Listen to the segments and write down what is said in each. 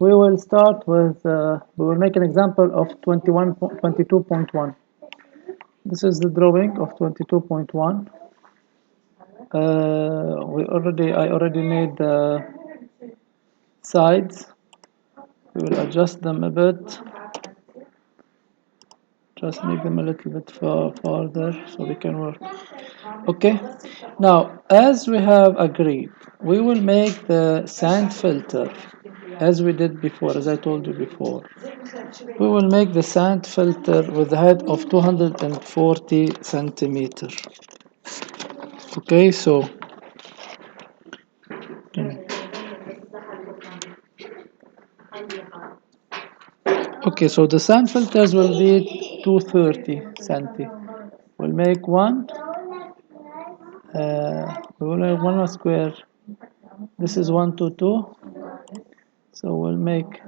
We will start with, we will make an example of 22.1. This is the drawing of 22.1. I already made the sides. We will adjust them a bit. Just make them a little bit farther so they can work. Okay. Now, as we have agreed, we will make the sand filter as we did before, as I told you before. We will make the sand filter with a height of 240 centimeter. Okay, so the sand filters will be 230 centi. We'll make one. We will make one square. This is 122. So we'll make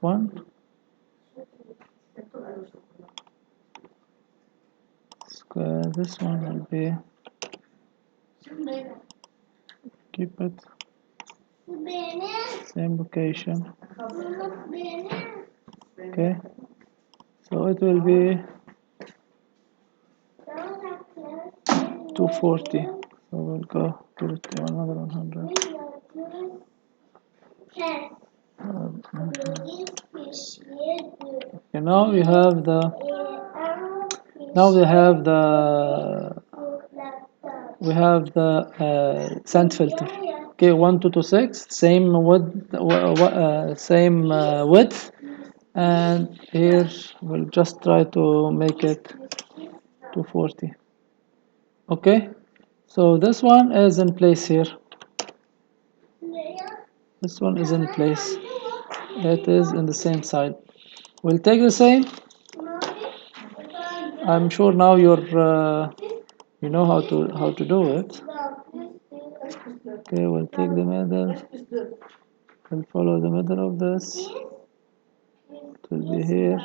one. Square. This one will be. Keep it. Same location. Okay. So it will be 240. So we'll go to another 100. Okay, now we have the sand filter. Okay, 1226, same width, and here we'll just try to make it 240. Okay, so this one is in place here. This one is in place. It is in the same side. We'll take the same. I'm sure now you know how to do it. Okay, we'll take the middle. We'll follow the middle of this. It will be here.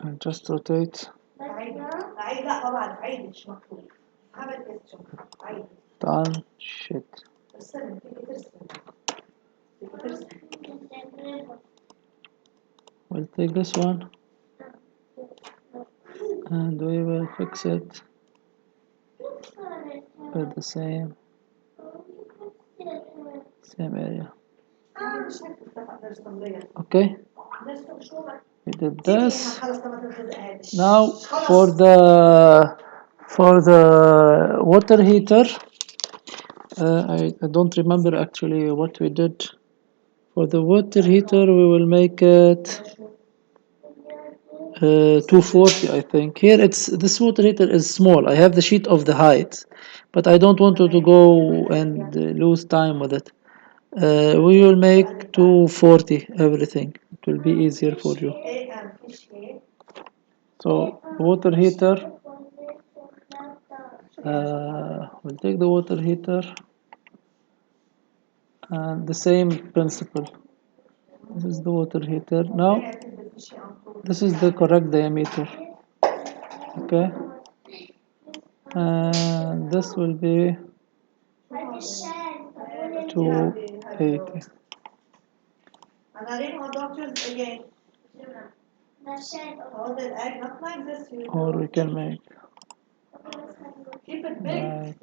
And just rotate. Done. Shit. We'll take this one and we will fix it with the same area. Okay, we did this. Now for the water heater, I don't remember actually what we did. For the water heater, we will make it 240, I think. Here this water heater is small. I have the sheet of the height, but I don't want to go and lose time with it. We will make 240 everything. It will be easier for you. So water heater, we'll take the water heater and the same principle. This is the water heater. Now this is the correct diameter. Okay, and this will be 280. Or we can make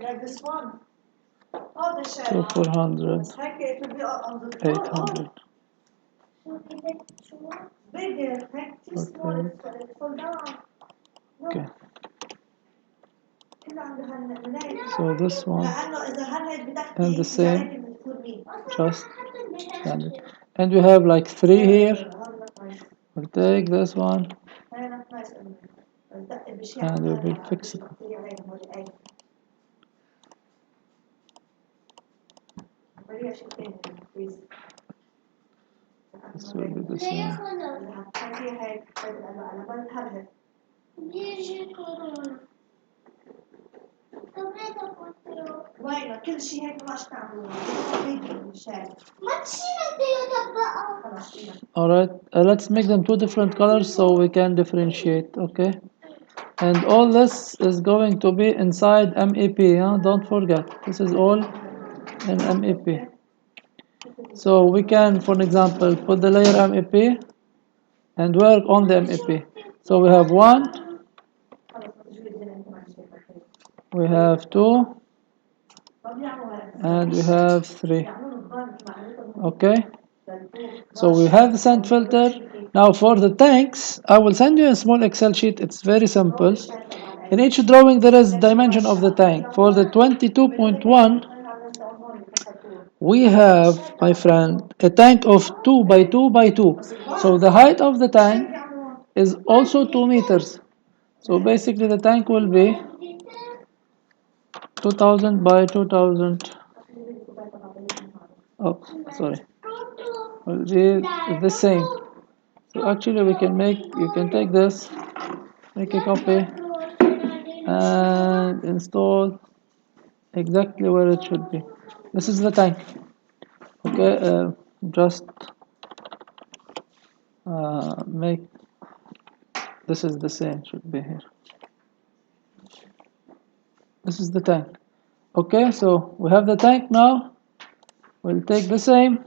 like this one. 400, 800. Okay. So this one and the same, just standard. And we have like 3 here. We'll take this one and we will fix it. This will be the same. Alright, let's make them 2 different colors so we can differentiate, okay? and all this is going to be inside MEP. Don't forget, this is all in MEP. So we can, for example, put the layer MEP and work on the MEP. So we have 1, we have 2, and we have 3. Okay, so we have the sand filter. Now for the tanks, I will send you a small Excel sheet. It's very simple. In each drawing there is dimension of the tank. For the 22.1, we have, my friend, a tank of 2 by 2 by 2. So the height of the tank is also 2 meters. So basically the tank will be 2000 by 2000. Oh, sorry. Will be the same. So actually we can make, you can take this, make a copy, and install exactly where it should be. This is the tank. Okay, just make, this is the same, should be here. This is the tank. Okay, so we have the tank now. We'll take the same,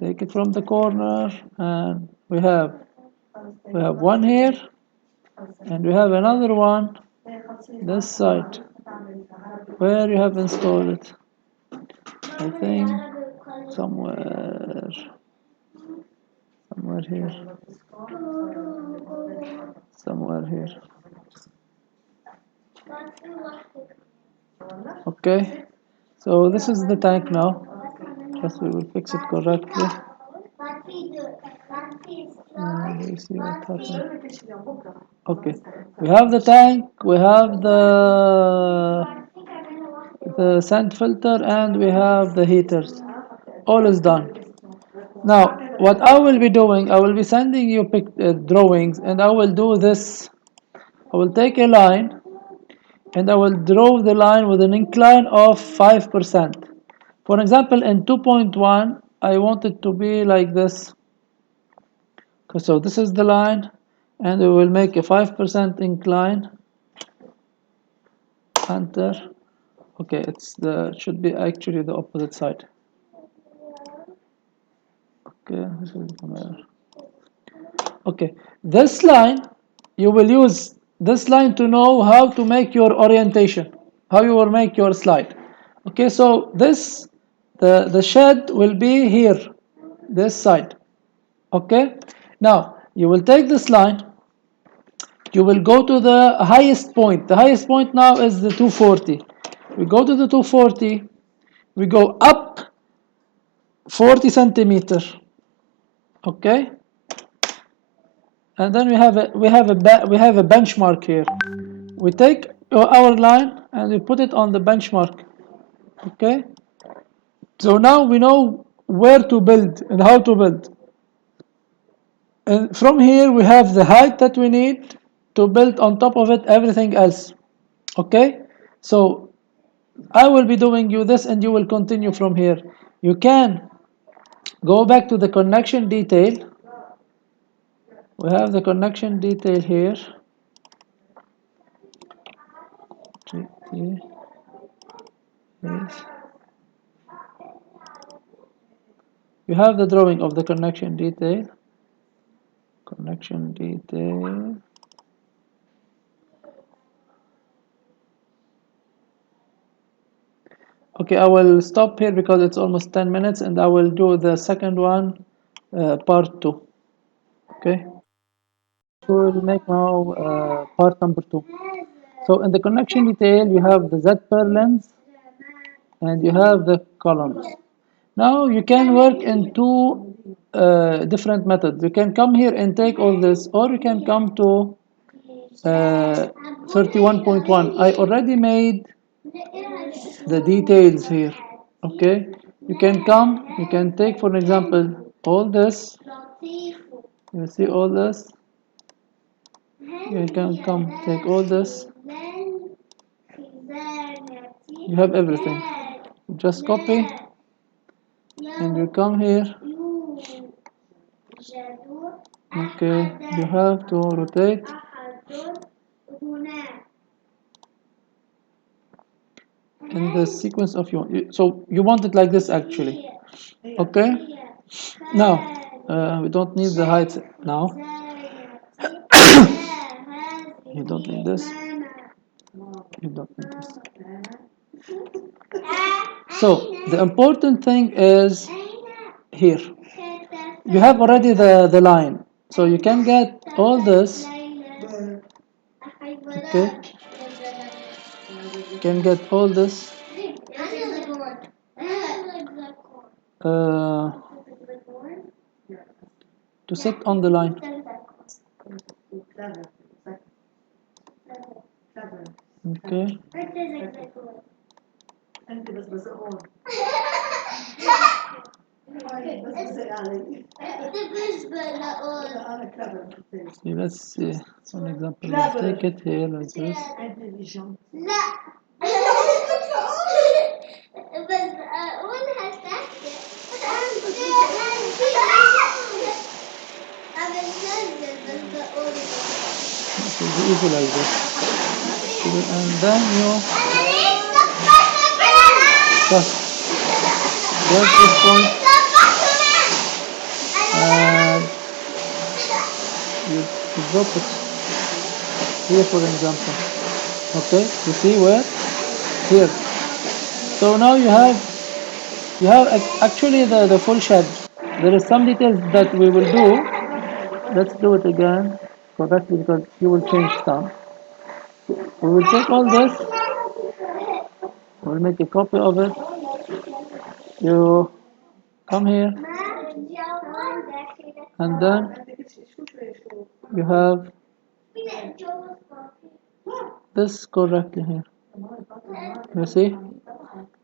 take it from the corner, and we have one here, and we have another one this side where you have installed it. I think somewhere here, somewhere here. Okay, so this is the tank now. Just we will fix it correctly. You see what happened. Okay, we have the tank, we have the sand filter, and we have the heaters. All is done. Now, what I will be doing, I will be sending you drawings, and I will do this. I will take a line, and I will draw the line with an incline of 5%. For example, in 2.1, I want it to be like this. So this is the line, and we will make a 5% incline. Enter. Okay, should be actually the opposite side. Okay, this is okay. This line, you will use this line to know how to make your orientation, how you will make your slide. Okay, so the shed will be here, this side. Okay, now you will take this line, you will go to the highest point. The highest point now is the 240. We go to the 240, we go up 40 centimeter. Okay, and then we have a benchmark here. We take our line and we put it on the benchmark. Okay, so now we know where to build and how to build. And from here we have the height that we need to build on top of it everything else. Okay, so I will be doing you this, and you will continue from here. You can go back to the connection detail. We have the connection detail here. Yes. You have the drawing of the connection detail. Connection detail. Okay, I will stop here because it's almost 10 minutes, and I will do the second one, part 2. Okay, so we'll make now part number 2. So in the connection detail, you have the Z purlins and you have the columns. Now you can work in two different methods. You can come here and take all this, or you can come to 31.1. I already made the details here. Okay, you can come, you can take, for example, all this. You see all this. You can come take all this. You have everything. You just copy and you come here. Okay, you have to rotate in the sequence of so you want it like this actually. Okay. Now we don't need the height now. You don't need this. You don't need this. So the important thing is here. You have already the line, so you can get all this. Okay. You can get all this. To sit on the line. Okay. See, let's see some example. We'll take it here like this. It will be easy like this. And then you just get this point and you drop it here, for example. Okay, you see where? Here. So now you have actually the full shed. There is some details that we will do. Let's do it again correctly because you will change some. We will take all this. We'll make a copy of it. You come here, and then you have this correctly here. You see?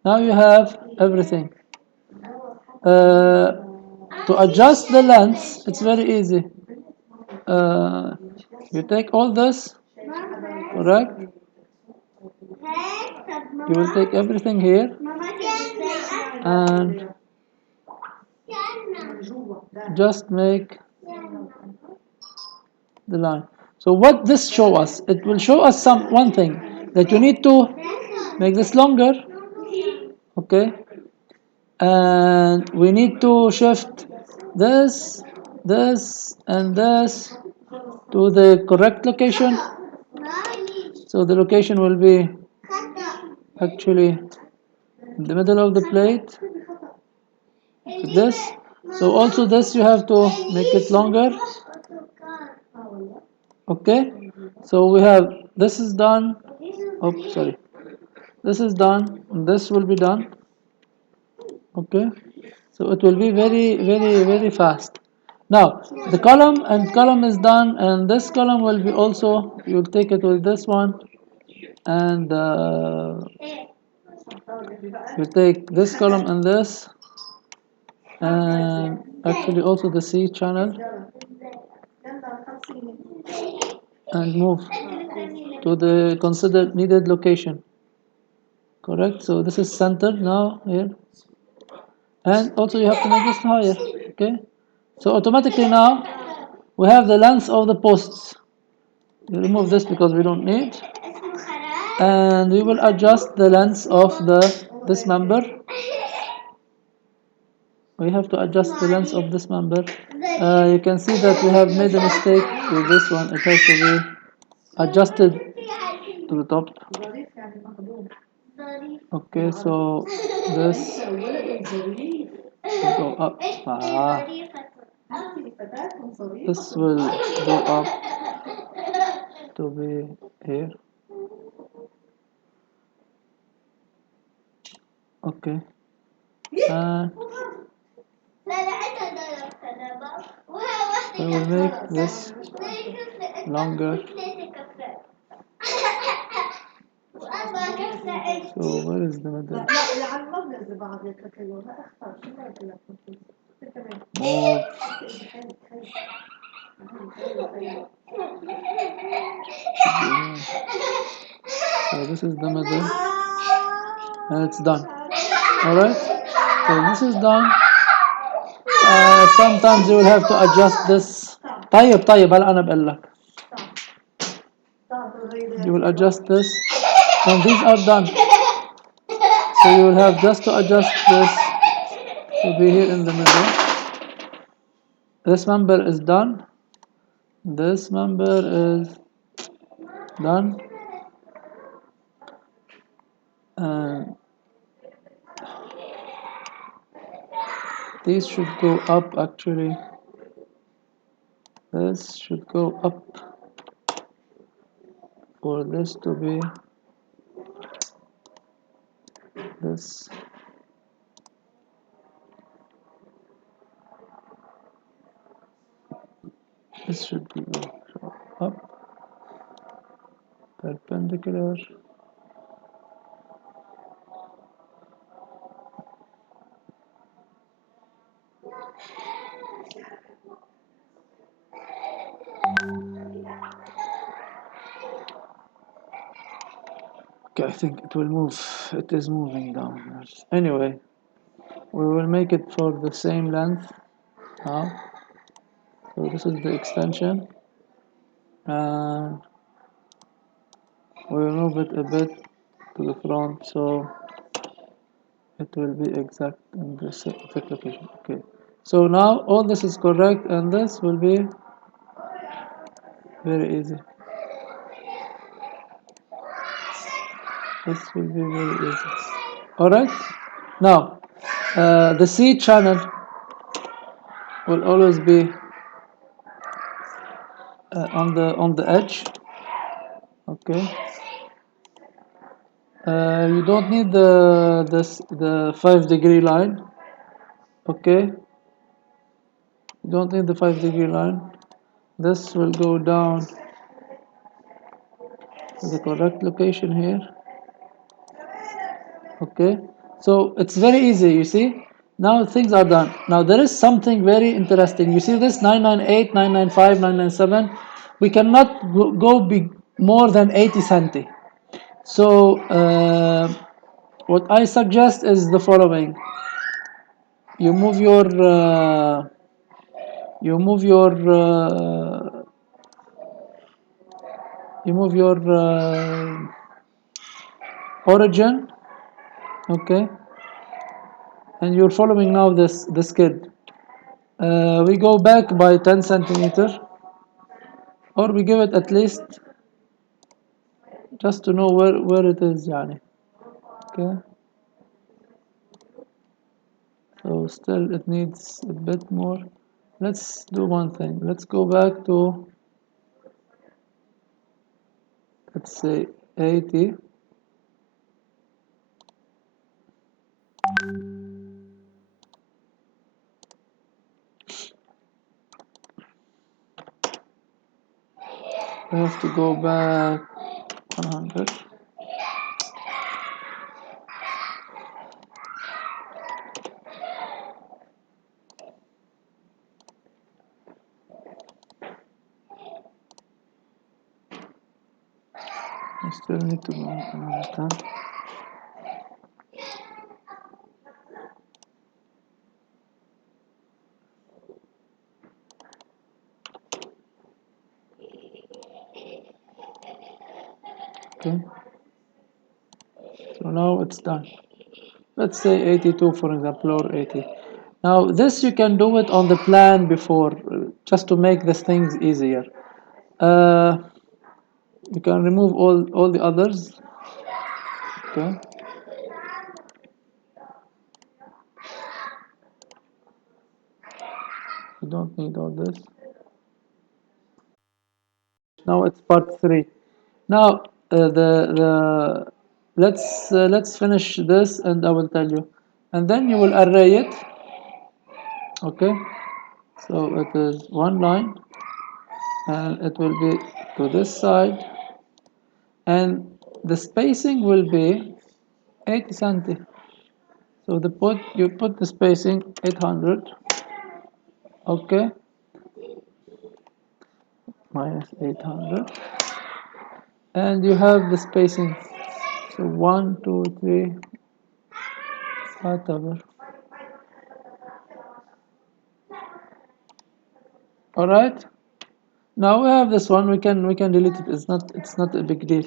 Now you have everything. To adjust the length, it's very easy. You take all this, correct? You will take everything here and just make the line. So what this show us? It will show us one thing, that you need to make this longer, okay? And we need to shift this, and this to the correct location. So the location will be actually in the middle of the plate, like this. So also this you have to make it longer. Okay, so we have this is done. Oh, sorry, this is done. And this will be done. Okay, so it will be very fast. Now the column is done, and this column will be also. You'll take it with this one, and you take this column and this, and actually also the C channel, and move to the considered needed location. Correct. So this is centered now here, and also you have to make this higher. Okay. So automatically now we have the length of the posts. We remove this because we don't need, and we will adjust the length of this member. We have to adjust the length of this member. You can see that we have made a mistake with this one. It has to be adjusted to the top. Okay, so this will go up. This will go up to be here. Okay. And I will make this longer. So where is the middle? Move. So this is the middle, and it's done. Alright, so this is done. Sometimes you will have to adjust this. طيب هلا أنا بقول لك. You will adjust this, and these are done. So you will have just to adjust this to be here in the middle. This member is done. This member is done. And these should go up actually. This should go up for this to be this. This should be up, perpendicular. Okay, I think it will move. It is moving downwards. Anyway, we will make it for the same length now. So this is the extension, and we will move it a bit to the front so it will be exact in the exact location. Okay, so now all this is correct, and this will be very easy. This will be very easy. All right. Now, the C channel will always be on the edge. Okay. You don't need the 5-degree line. Okay. You don't need the 5-degree line. This will go down to the correct location here. Okay. So it's very easy. You see. Now things are done. Now there is something very interesting. You see this 998, 995, 997. We cannot go big more than 80 centi. So what I suggest is the following: you move your you move your you move your origin, okay, and you're following now this kid. We go back by 10 centimeter, or we give it at least just to know where it is, yani. Okay. So still it needs a bit more. Let's do one thing. Let's go back to, let's say, 80. We have to go back 100. I still need to go another time. Okay. So now it's done. Let's say 82, for example, or 80. Now this you can do it on the plan before, just to make these things easier. You can remove all the others. Okay. You don't need all this. Now it's part 3. Now the let's finish this, and I will tell you, and then you will array it. Okay. So it is one line, and it will be to this side, and the spacing will be 80 centi. So you put the spacing 800. Okay. Minus 800, and you have the spacing. So 1, 2, 3, whatever. All right. Now we have this one. We can delete it. It's not a big deal.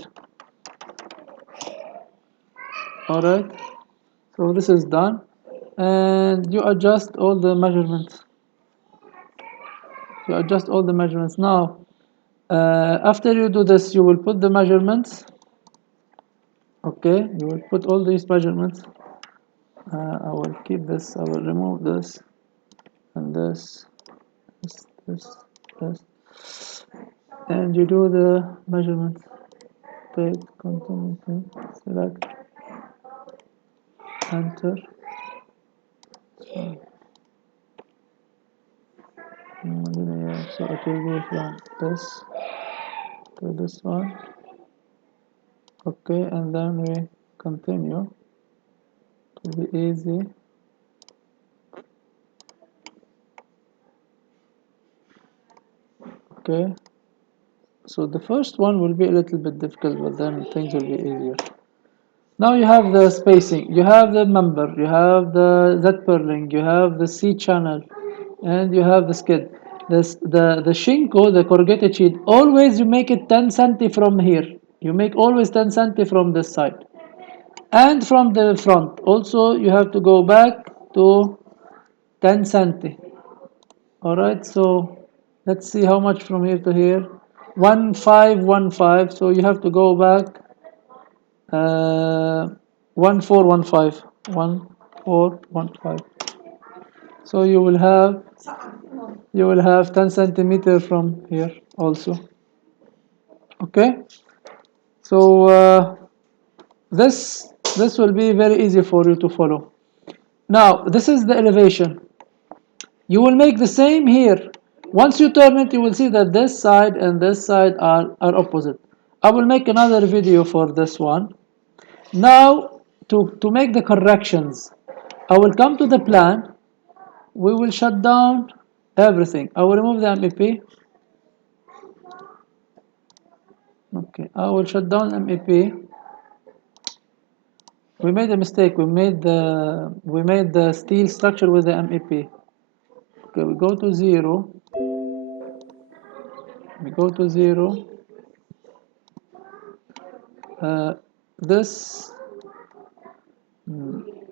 All right. So this is done, and you adjust all the measurements. Now, after you do this, you will put the measurements. Okay, you will put all these measurements. I will keep this. I will remove this and this, this, and you do the measurements. Take, continue, select, enter. So it will go from this to this one. Okay, and then we continue. It will be easy. Okay, so the first one will be a little bit difficult, but then things will be easier. Now you have the spacing, you have the member, you have the Z purling, you have the C channel, and you have the skid. The Shinko, the corrugated sheet, always you make it 10 centi from here. You make always 10 centi from this side. And from the front, also you have to go back to 10 centi. Alright, so let's see how much from here to here. 1515, so you have to go back 1415. 1415. So you will have 10 centimeter from here also. Okay, so this will be very easy for you to follow. Now this is the elevation. You will make the same here. Once you turn it, you will see that this side and this side are opposite. I will make another video for this one. Now to make the corrections, I will come to the plan. We will shut down everything. I will remove the MEP. Okay, I will shut down MEP. We made a mistake. We made the steel structure with the MEP. Okay, we go to 0. We go to 0. This,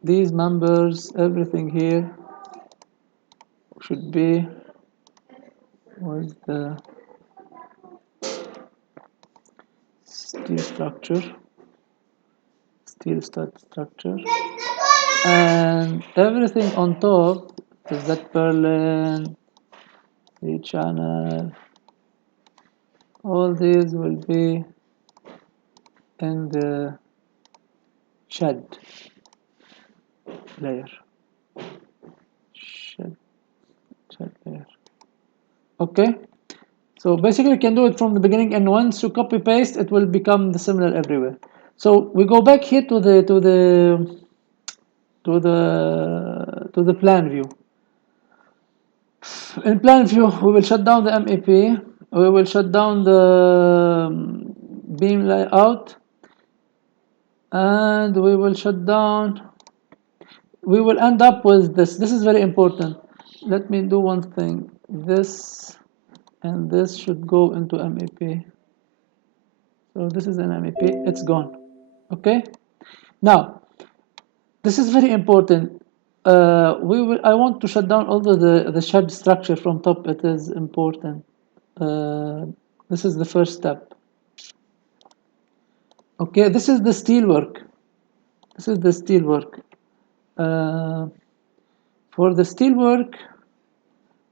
these members, everything here should be with the steel structure, and everything on top, the Z purlin, the channel, all these will be in the shed layer. Shed layer. Okay, so basically you can do it from the beginning, and once you copy paste, it will become the similar everywhere. So we go back here to the plan view. In plan view, we will shut down the MEP. We will shut down the beam layout, and we will shut down. We will end up with this. This is very important. Let me do one thing. This and this should go into MEP. So this is an MEP. It's gone. Okay. Now, this is very important. I want to shut down all the shed structure from top. It is important. This is the first step. Okay, this is the steel work. This is the steel work. For the steel work,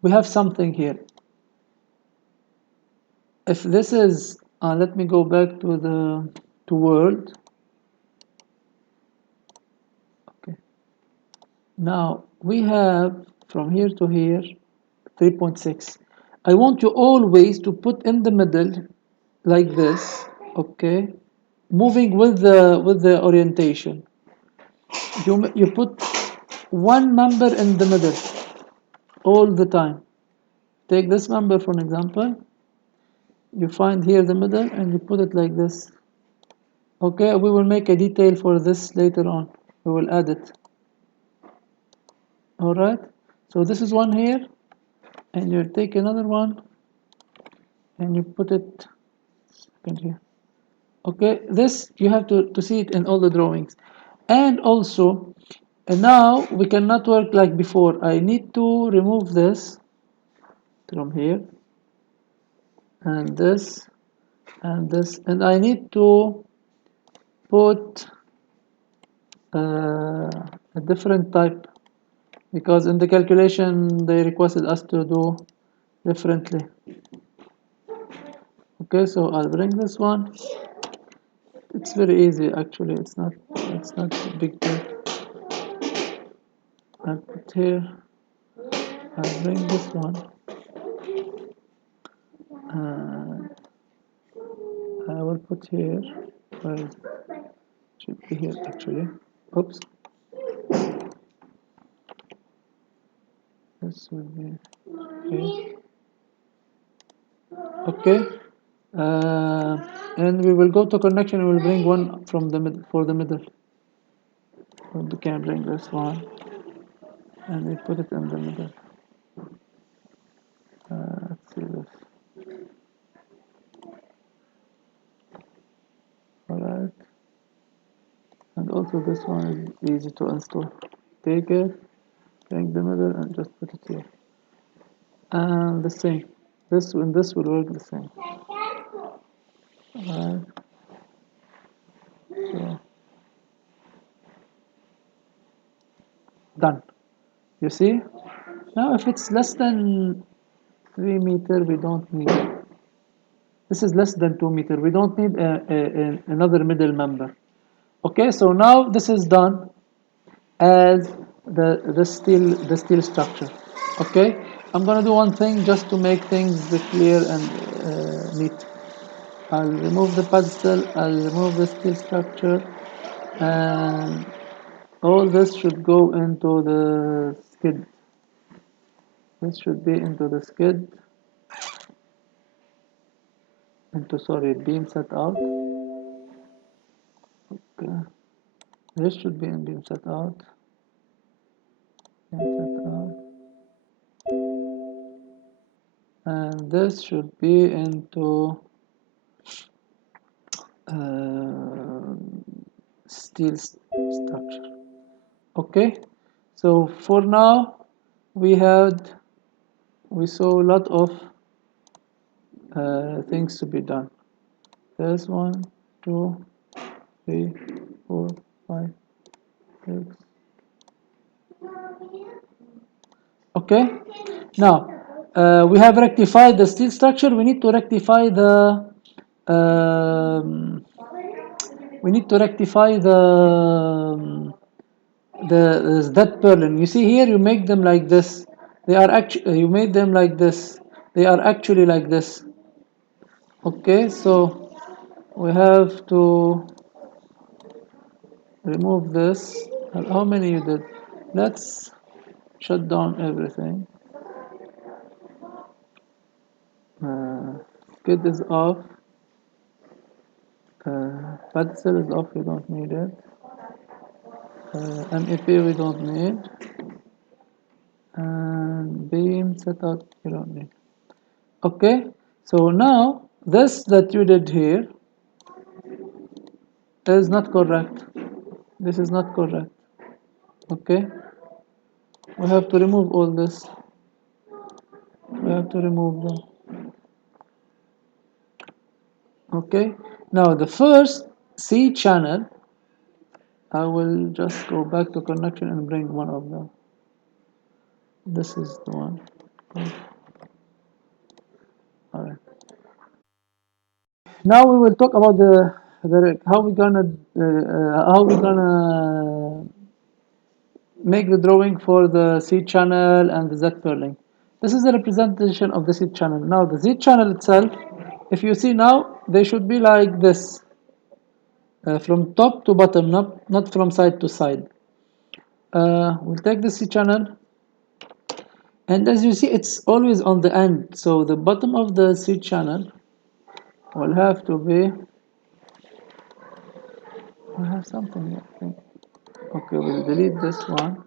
we have something here. If this is, let me go back to world. Okay. Now we have from here to here 3.6. I want you always to put in the middle like this. Okay, moving with the orientation. You put one member in the middle all the time. Take this member for an example. You find here the middle and you put it like this. Okay, we will make a detail for this later on. We will add it. Alright, so this is one here, and you take another one and you put it here. Okay, this you have to see it in all the drawings. And also And now we cannot work like before. I need to remove this from here, and this, and this, and I need to put a different type, because in the calculation they requested us to do differently. Okay, so I'll bring this one. It's very easy actually, it's not a big deal. I'll put here, I'll bring this one, and I will put here, where is it? Should be here actually. Oops, this will be here. Okay, uh, and we will go to connection and we'll bring one from the middle, for the middle. We can bring this one and we put it in the middle. Let's see this. Alright, and also this one is easy to install. Take it, bring the middle, and just put it here. And the same. This one, this will work the same. Alright, so done. You see? Now if it's less than 3 meter, we don't need it. This is less than 2 meter. We don't need another middle member. Okay, so now this is done as the steel structure. Okay, I'm gonna do one thing just to make things clear and neat. I'll remove the pedestal, I'll remove the steel structure, and all this should go into the skid. This should be into the skid, into, sorry, beam set out. Okay, this should be in beam set out. Beam set out. And this should be into uh, steel structure. Okay, so for now we saw a lot of things to be done. There's 1, 2, 3, 4, 5, 6. Okay, now we have rectified the steel structure. We need to rectify the um, we need to rectify the that purlin. You see here, you make them like this. They are actually, you made them like this. They are actually like this. Okay, so we have to remove this. How many you did? Let's shut down everything. Skid is off. Pedestal is off, we don't need it. MEP we don't need. And beam setup we don't need. Okay, so now this that you did here is not correct. This is not correct. Okay, we have to remove all this. We have to remove them. Okay, now the first C channel, I will just go back to connection and bring one of them. This is the one. All right. Now we will talk about the how we gonna make the drawing for the C channel and the Z purling. This is the representation of the C channel. Now the Z channel itself, if you see now, they should be like this, from top to bottom, not from side to side. We'll take the C channel, and as you see, it's always on the end. So the bottom of the C channel will have to be. I have something here, I think. Okay, we'll delete this one,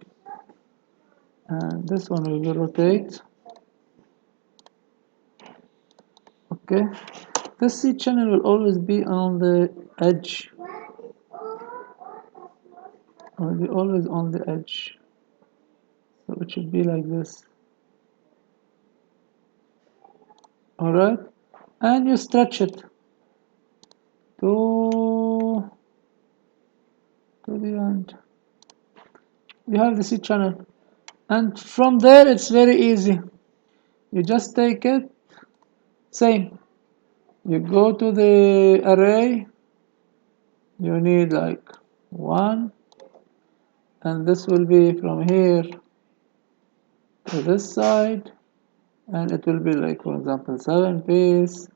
and this one we will rotate. Okay, this C channel will always be on the edge. will be always on the edge, so it should be like this. All right, and you stretch it to the end. You have the C channel, and from there it's very easy. You just take it, same. You go to the array. You need like 1, and this will be from here to this side, and it will be like, for example, 7 piece,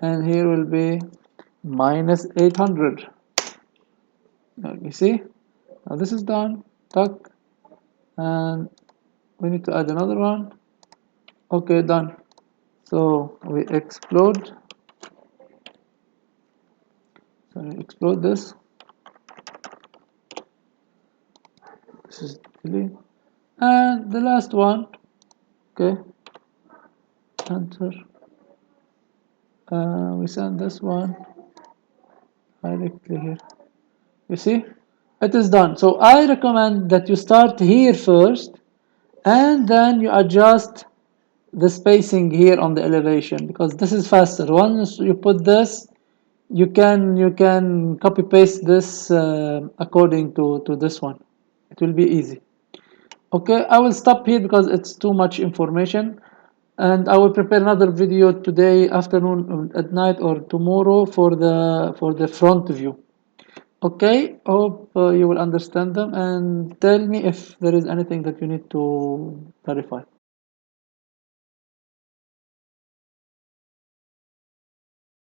and here will be minus 800. Now, you see, now this is done, tuck, and we need to add another one. Okay, done. So we explode this. This is delete, and the last one. Okay, enter. We send this one directly here. You see, it is done. So I recommend that you start here first, and then you adjust the spacing here on the elevation, because this is faster. Once you put this, you can copy paste this according to this one. It will be easy. Okay, I will stop here because it's too much information, and I will prepare another video today afternoon, at night, or tomorrow for the front view. Okay, hope you will understand them, and tell me if there is anything that you need to clarify.